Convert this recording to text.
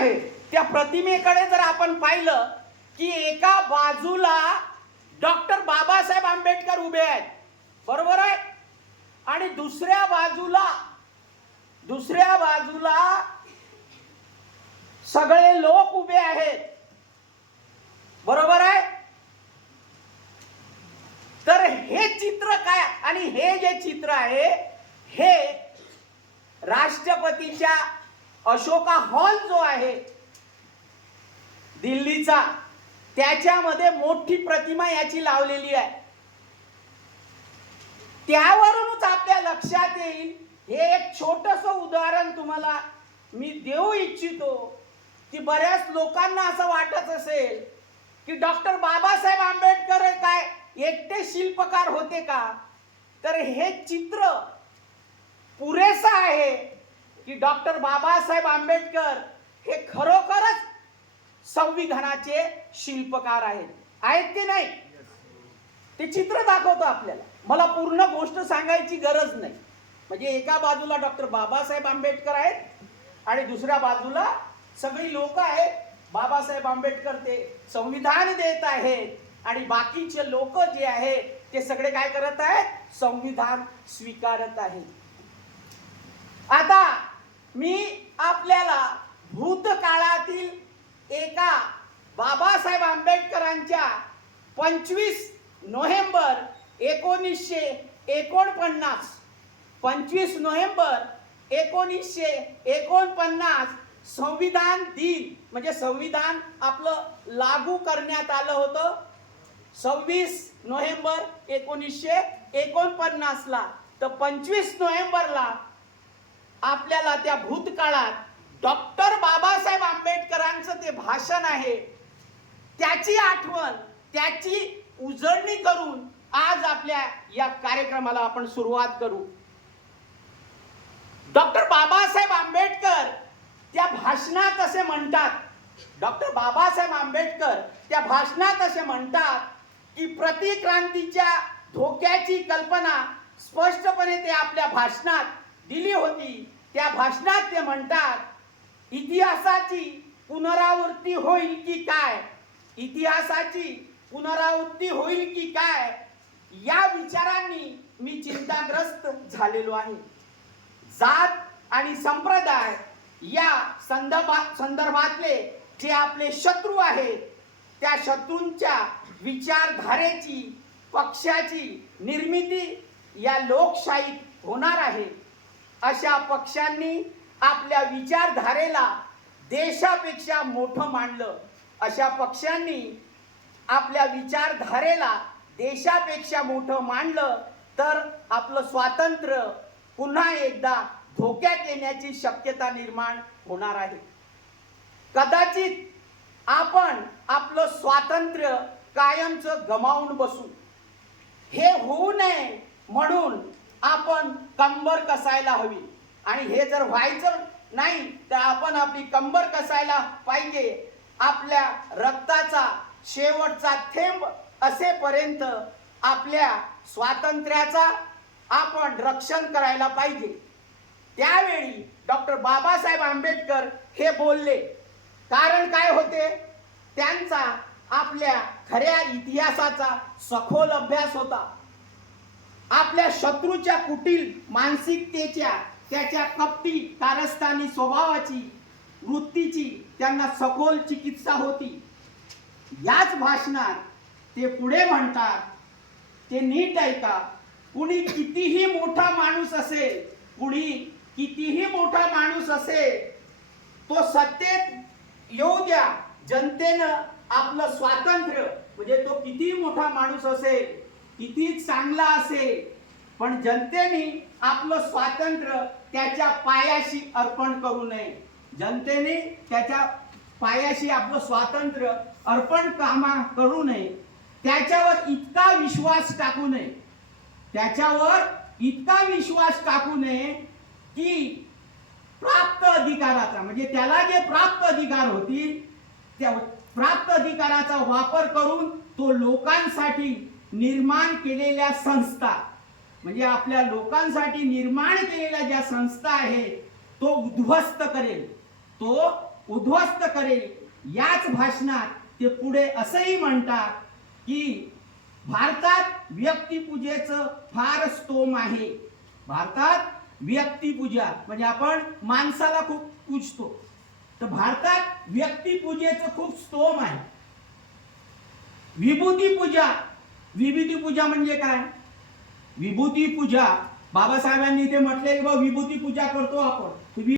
आहे. त्या प्रतिमेकडे जर आपण पाहिलं की एका बाजूला डॉक्टर बाबासाहेब आंबेडकर उभे आहेत. बरोबर आहे? आणि दुसऱ्या बाजूला दुसऱ्या बाजूला सगळे लोक उभे आहेत. बरोबर आहे? तर हे चित्र काय? आणि हे जे चित्र आहे हे राष्ट्रपतीच्या अशोका हॉल जो आहे दिल्लीचा त्याच्यामध्ये मोठी प्रतिमा याची लावलेली आहे. त्यावरूनच आपल्या लक्षात येईल हे एक छोटस उदाहरण तुम्हाला मी देऊ इच्छितो की बऱ्याच लोकांना असं वाटत असेल की डॉक्टर बाबासाहेब आंबेडकर हे काय एकटे शिल्पकार होते का? तर हे चित्र पुरेसं आहे. की डॉक्टर बाबासाहेब आंबेडकर हे खरोखरच संविधानाचे शिल्पकार आहेत. आहेत की नाही? ते चित्र दाखवतो आपल्याला. मला पूर्ण गोष्ट सांगायची गरज नाही. म्हणजे एका बाजूला डॉक्टर बाबासाहेब आंबेडकर आहेत आणि दुसऱ्या बाजूला सगळी लोक आहेत. बाबासाहेब आंबेडकर ते संविधान देत आहेत आणि बाकीचे लोक जे आहेत ते सगळे काय करत आहेत? संविधान स्वीकारत आहेत. आता मी आपल्याला भूतकाळातील एका बाबासाहेब आंबेडकरांच्या पंचवीस नोव्हेंबर एकोणीसशे एकोणपन्नास पंचवीस नोव्हेंबर एकोणीसशे एकोणपन्नास संविधान दिन म्हणजे संविधान आपलं लागू करण्यात आलं होतं. सव्वीस नोव्हेंबर एकोणीसशे एकोणपन्नासला तर पंचवीस नोव्हेंबरला आपल्याला त्या भूतकाळात डॉक्टर बाबासाहेब आंबेडकरांचं ते भाषण आहे त्याची आठवण त्याची उजळणी करून आज आपल्या या कार्यक्रमाला आपण सुरुवात करू. डॉक्टर बाबासाहेब आंबेडकर त्या भाषणात असे म्हणतात डॉक्टर बाबासाहेब आंबेडकर त्या भाषणात असे म्हणतात की प्रतिक्रांतीच्या धोक्याची कल्पना स्पष्टपणे ते आपल्या भाषणात दिली होती. त्या भाषणात ते म्हणतात इतिहासाची पुनरावृत्ती होईल की काय? इतिहासाची पुनरावृत्ती होईल की काय? या विचारांनी मी चिंताग्रस्त झालेलो आहे. जात आणि संप्रदाय या संदर्भात संदर्भातले जे आपले शत्रू आहेत त्या शत्रूंच्या विचारधारेची पक्षाची निर्मिती या लोकशाहीत होणार आहे. अशा पक्षांनी आपल्या विचारधारेला देशापेक्षा मोठं मानलं अशा पक्षांनी आपल्या विचारधारेला देशापेक्षा मोठं मांडलं तर आपलं स्वातंत्र्य पुन्हा एकदा धोक्यात येण्याची शक्यता निर्माण होणार आहे. कदाचित आपण आपलं स्वातंत्र्य कायमचं गमावून बसू. हे होऊ नये म्हणून आपण कंबर कसायला हवी. आणि हे जर व्हायचं नाही तर आपण आपली कंबर कसायला पाहिजे. आपल्या रक्ताचा शेवटचा थेंब असेपर्यंत आपल्या स्वातंत्र्याचा आपण रक्षण करायला पाहिजे. त्यावेळी डॉक्टर बाबासाहेब आंबेडकर हे बोलले. कारण काय होते? त्यांचा आपल्या खऱ्या इतिहासाचा सखोल अभ्यास होता. आपल्या शत्रूच्या कुटील मानसिकतेच्या त्याच्या कपटी कारस्थानी स्वभावाची वृत्तीची त्यांना सखोल चिकित्सा होती. याच भाषणात ते पुढे म्हणतात ते नीट ऐका कुणी कितीही मोठा माणूस असेल कुणी कितीही मोठा माणूस असेल तो सत्तेत येऊ द्या जनतेनं आपलं स्वातंत्र्य म्हणजे तो कितीही मोठा माणूस असेल किती चांगला असेल. पण जनतेने आपलं स्वातंत्र्य त्याच्या पायाशी अर्पण करू नये. जनतेने त्याच्या पायाशी आपलं स्वातंत्र्य अर्पण कामा करू नये. त्याच्यावर इतका विश्वास टाकू नये. त्याच्यावर इतका विश्वास टाकू नये की प्राप्त अधिकाराचा म्हणजे त्याला जे प्राप्त अधिकार होतील त्या प्राप्त अधिकाराचा वापर करून तो लोकांसाठी निर्माण केलेल्या संस्था म्हणजे आपल्या लोकांसाठी निर्माण केलेल्या ज्या संस्था आहेत तो उद्ध्वस्त करेल. तो उद्ध्वस्त करेल. याच भाषणात ते पुढे असंही म्हणतात की भारतात व्यक्तिपूजेचं फार स्तोम आहे. भारतात व्यक्तिपूजा म्हणजे आपण माणसाला खूप पूजतो. तर भारतात व्यक्तिपूजेचं खूप स्तोम आहे. विभूती पूजा विभूती पूजा म्हणजे काय? विभूती पूजा. बाबासाहेबांनी इथे म्हटले की बा विभूती पूजा करतो आपण.